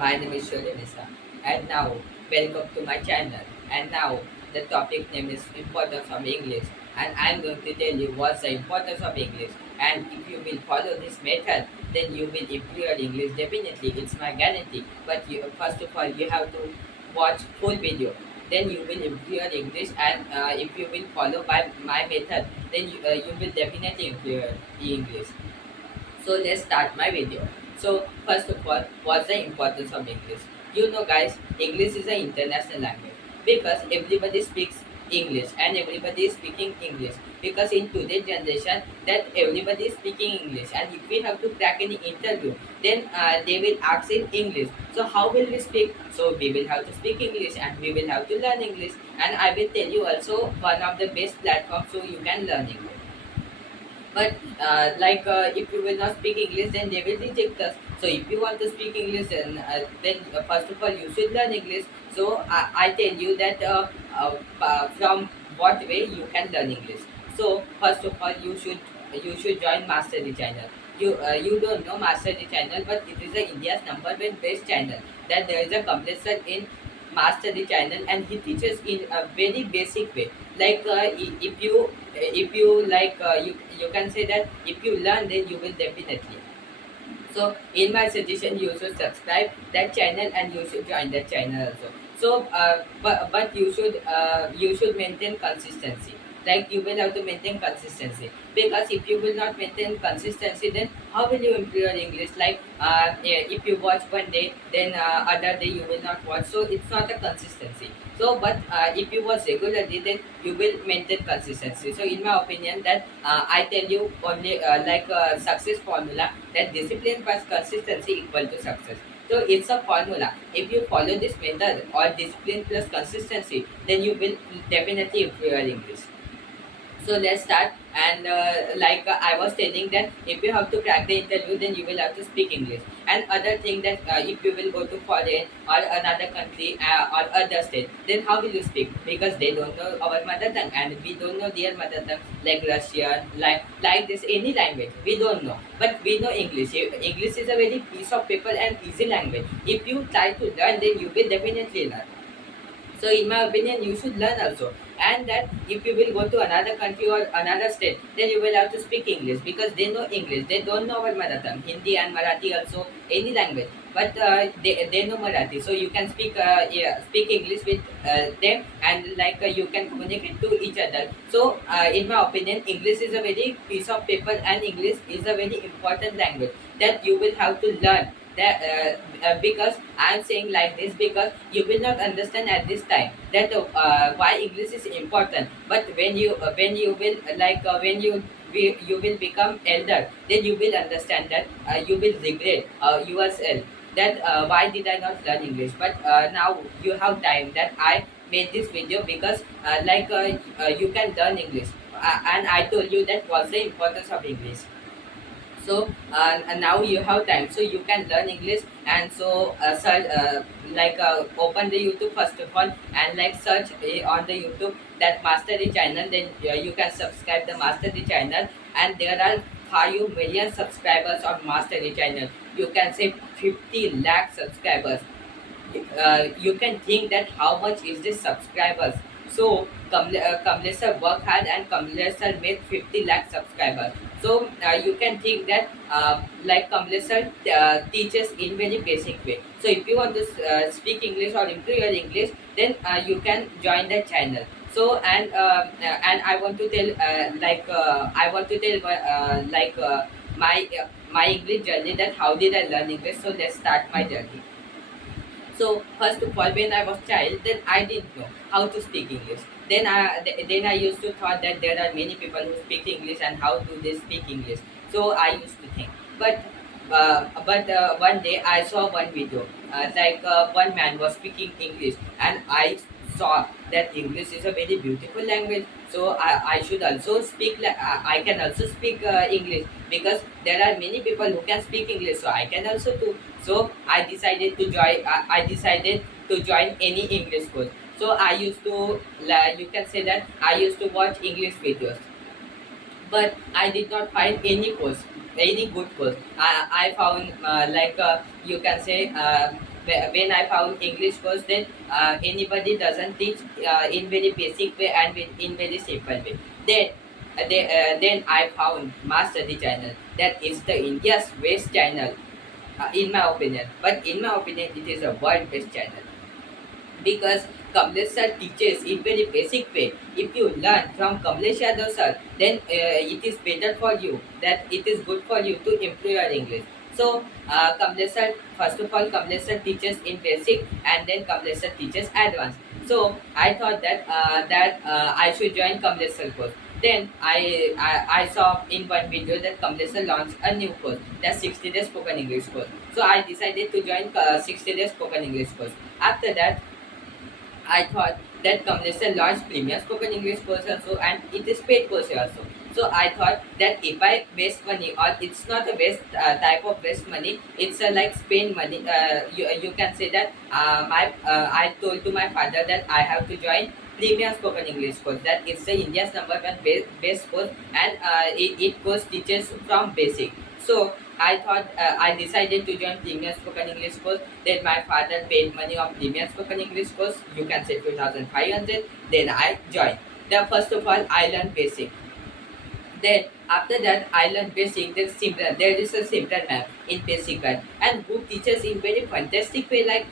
My name is Sholimisa, and now welcome to my channel. And now the topic name is importance of English, and I'm going to tell you what's the importance of English. And if you will follow this method, then you will improve your English definitely. It's my guarantee. But first of all, you have to watch full video. Then you will improve your English, and if you will follow by my method, then you will definitely improve your English. So let's start my video. So first of all, what's the importance of English? You know guys, English is an international language because everybody speaks English and everybody is speaking English because in today's generation that everybody is speaking English, and if we have to crack any interview, then they will ask in English. So how will we speak? So we will have to speak English and we will have to learn English, and I will tell you also one of the best platforms so you can learn English. But if you will not speak English, then they will reject us. So if you want to speak English, then first of all you should learn English. So I tell you that from what way you can learn English. So first of all you should join Mastery channel. You don't know Mastery channel, but it is India's number one best channel. That there is a compressor in Mastery channel, and he teaches in a very basic way. Like if you can say that if you learn, then you will definitely. So in my suggestion, you should subscribe that channel and you should join that channel also. So but you should maintain consistency. Like you will have to maintain consistency, because if you will not maintain consistency, then how will you improve your English? Like yeah, if you watch one day, then other day you will not watch. So it's not a consistency. So but if you watch regularly, then you will maintain consistency. So in my opinion, that I tell you only like a success formula, that discipline plus consistency equal to success. So it's a formula. If you follow this method or discipline plus consistency, then you will definitely improve your English. So let's start. And I was telling that if you have to crack the interview, then you will have to speak English. And other thing that if you will go to foreign or another country or other state, then how will you speak? Because they don't know our mother tongue and we don't know their mother tongue, like Russian, like this any language we don't know, but we know English. English is a very piece of paper and easy language. If you try to learn, then you will definitely learn. So in my opinion, you should learn also. And that if you will go to another country or another state, then you will have to speak English, because they know English. They don't know our mother tongue, Hindi and Marathi also, any language. But they know Marathi, so you can speak English with them, and you can communicate to each other. So in my opinion, English is a very piece of paper, and English is a very important language that you will have to learn. Because I'm saying like this, because you will not understand at this time that why English is important. But when you will you will become elder, then you will understand that you will regret yourself that why did I not learn English. But now you have time, that I made this video because you can learn English, and I told you that was the importance of English. So and now you have time, so you can learn English. And so open the YouTube first of all, and search on the YouTube that Mastery channel. Then you can subscribe the Mastery channel, and there are 5 million subscribers on Mastery channel. You can say 50 lakh subscribers. You can think that how much is this subscribers. So Kamlesar work hard, and Kamlesar made 50 lakh subscribers. So you can think that Kamlesar teaches in very basic way. So if you want to speak English or improve your English, then you can join the channel. So and I want to tell my English journey, that how did I learn English. So let's start my journey. So first of all, when I was child, then I didn't know how to speak English. Then I used to thought that there are many people who speak English, and how do they speak English. So I used to think, but one day I saw one video, one man was speaking English, and I saw that English is a very beautiful language. So I should also speak. I can also speak English, because there are many people who can speak English. So I can also do. So I decided to join. I decided to join any English course. So I used to. You can say that I used to watch English videos, but I did not find any course, any good course. I found you can say when I found English course, then anybody doesn't teach in very basic way and in very simple way. Then then I found Master the channel, that is the India's best channel, in my opinion. But in my opinion, it is a world best channel, because Kamlesh sir teaches in very basic way. If you learn from Kamlesh Yadav sir, then it is better for you. That it is good for you to improve your English. So Kamlesh sir, first of all, Kamlesh sir teaches in basic, and then Kamlesh sir teaches advanced. So I thought that I should join Kamlesh sir course. Then I saw in one video that Kamlesh sir launched a new course, that 60 days spoken English course. So I decided to join 60 days spoken English course. After that, I thought that Kamlesh launched premium spoken English course also, and it is paid course also. So I thought that if I waste money, or it's not a waste type of waste money, it's like spend money. You can say that I told to my father that I have to join premium spoken English course. That it's the India's number one best course, and it course teaches from basic. So I thought I decided to join premium spoken English course. Then my father paid money on premium spoken English course. You can say 2,500. Then I joined. Then first of all, I learned basic. Then after that, I learned basic. Then Simran, there is a Simran ma'am in basic one, and who teaches in very fantastic way. Like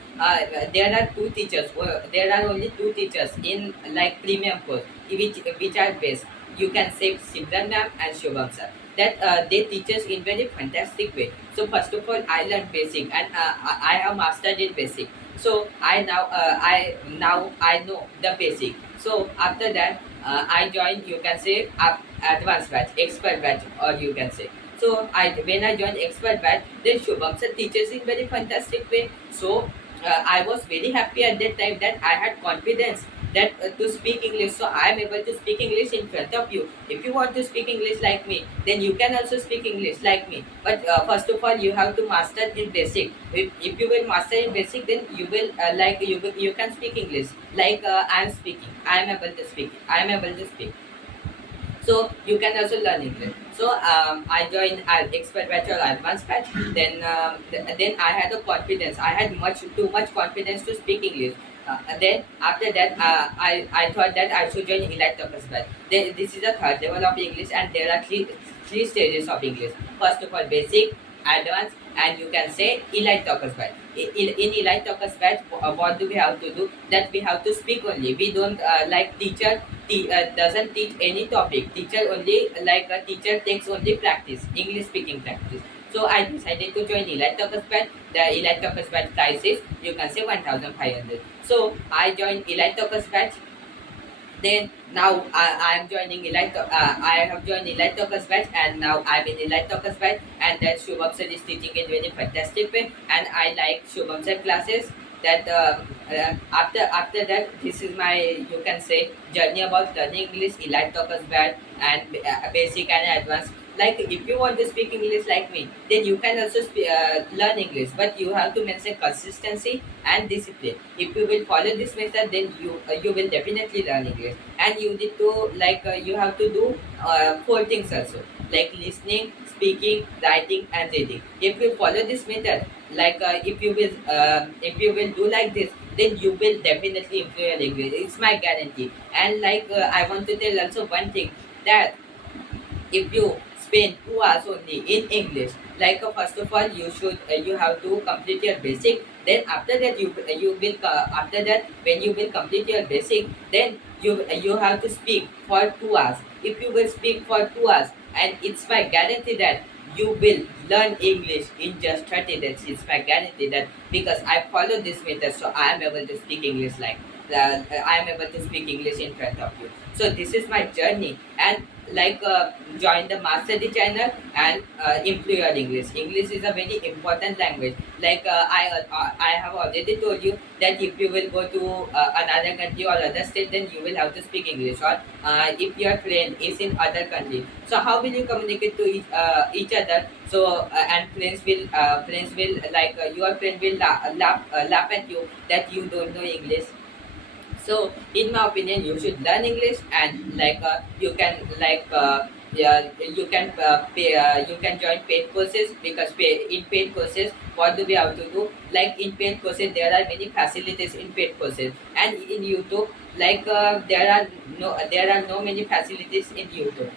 there are two teachers. There are only two teachers in like premium course, which are best. You can say Simran ma'am and Shubham sir. That they teach us in very fantastic way. So first of all, I learned basic, and I have mastered in basic. So I know the basic. So after that, I joined. You can say advanced batch, expert batch, or you can say. So when I joined expert batch, then Shubham sir teaches in very fantastic way. So I was very happy at that time that I had confidence that to speak English. So I am able to speak English in front of you. If you want to speak English like me, then you can also speak English like me. But first of all, you have to master in basic. If you will master in basic, then you will you can speak English like I am speaking. I am able to speak. I am able to speak. So you can also learn English. So I joined expert batch or advanced batch. Then I had a confidence. I had too much confidence to speak English. Then after that, I thought that I should join elite talkers batch. This is the third level of English, and there are three stages of English. First of all, basic, advanced, and you can say elite talkers batch. In elite talkers batch, what do we have to do? That we have to speak only. We don't like teacher doesn't teach any topic. Teacher only like a teacher takes only practice, English speaking practice. So I decided to join elite talkers batch. The elite talkers batch price is, you can say, 1,500. So I joined elite talkers batch. Then now I am joining elite. I have joined elite talkers batch, and now I'm in elite talkers batch. And then Shubham sir is teaching in very fantastic way, and I like Shubham sir classes. That after that, this is my, you can say, journey about learning English, elite talkers batch, and basic and advanced. Like if you want to speak English like me, then you can also learn English, but you have to maintain consistency and discipline. If you will follow this method, then you will definitely learn English. And you need to you have to do four things also, like listening, speaking, writing, and reading. If you follow this method, if you will do like this, then you will definitely improve your English. It's my guarantee. And I want to tell also one thing, that if you spend 2 hours only in English, first of all, you have to complete your basic. Then after that, you will after that, when you will complete your basic, then you have to speak for 2 hours. If you will speak for 2 hours, and it's my guarantee that you will learn English in just 30 days. It's my guarantee that, because I follow this method, so I am able to speak English I am able to speak English in front of you. So this is my journey, and join the Master the channel and improve your English. English is a very important language. I have already told you that if you will go to another country or other state, then you will have to speak English. Or if your friend is in other country, so how will you communicate to each other? So and friends will your friend will laugh at you that you don't know English. So in my opinion, you should learn English, and you can yeah, you can join paid courses, because in paid courses, what do we have to do? Like in paid courses, there are many facilities in paid courses, and in YouTube, like there are no many facilities in YouTube.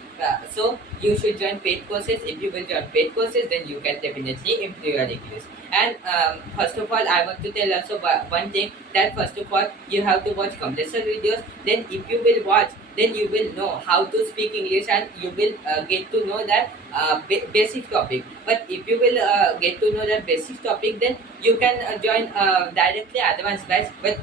So you should join paid courses. If you will join paid courses, then you can definitely improve your English. And first of all, I want to tell also one thing, that first of all, you have to watch compressor videos. Then if you will watch, then you will know how to speak English, and you will get to know that basic topic. But if you will get to know that basic topic, then you can join directly advanced batch. But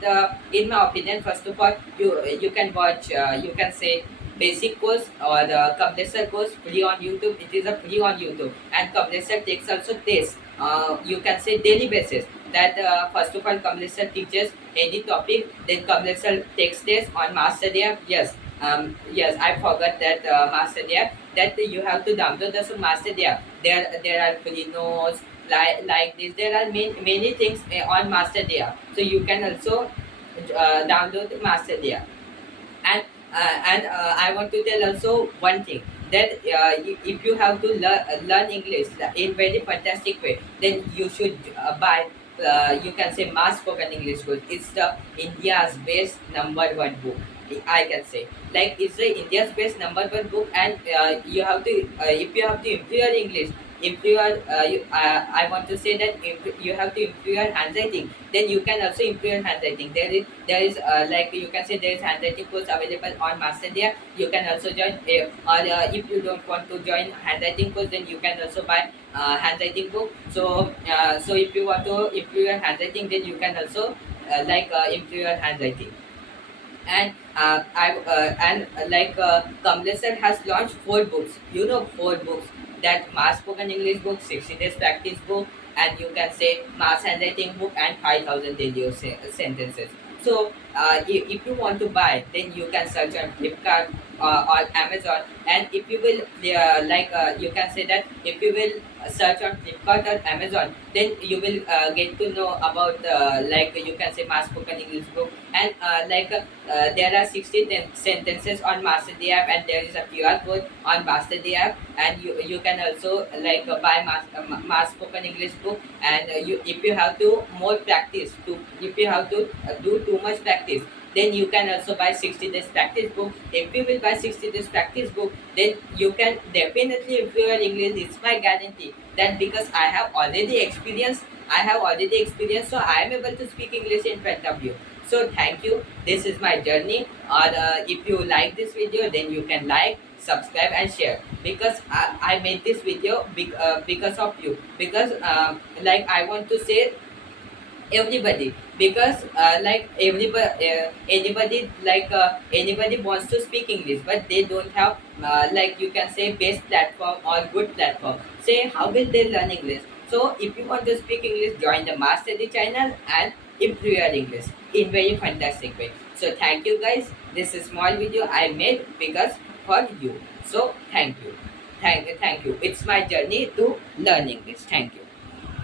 in my opinion, first of all, you can watch, you can say, basic course or the compressor course free on YouTube. It is a free on YouTube, and compressor takes also test. You can say daily basis. That first of all, compressor teaches any topic, then compressor takes test on master day. Yes, yes, I forgot that master app, that you have to download the master app. There are free notes like this. There are many things on master app. So you can also download the master app. And I want to tell also one thing, that if you have to learn English in very fantastic way, then you should buy, you can say, mass spoken English book. It's the India's best number one book, I can say. Like, it's the India's best number one book. And you have to, if you have to improve your English, improve your I want to say that if you have to improve your handwriting, then you can also improve your handwriting. There is like, you can say, there is handwriting course available on Master Dia. You can also join, or if you don't want to join handwriting course, then you can also buy handwriting book. So if you want to improve your handwriting, then you can also improve your handwriting. And Kamlesh sir has launched four books. You know, four books, that mass spoken English book, 60 days practice book, and you can say mass handwriting book, and 5,000 daily sentences. So if you want to buy, then you can search on Flipkart or Amazon. And if you will you can say that if you will search on Flipkart or Amazon, then you will get to know about you can say mass spoken English book. And there are 60 sentences on Master the app, and there is a QR code on Master the app. And you can also buy mass spoken English book. And you if you have to more practice, to if you have to do too much practice, then you can also buy 60 days practice book. If you will buy 60 days practice book, then you can definitely improve your English. It's my guarantee, that because I have already experienced, so I am able to speak English in front of you. So thank you. This is my journey. Or if you like this video, then you can like, subscribe, and share. Because I made this video because of you. Because I want to say everybody, because anybody wants to speak English, but they don't have you can say best platform or good platform. Say, how will they learn English? So if you want to speak English, join the Master the channel and improve your English in very fantastic way. So thank you guys. This is small video I made because for you. So thank you. Thank you. It's my journey to learn English. Thank you.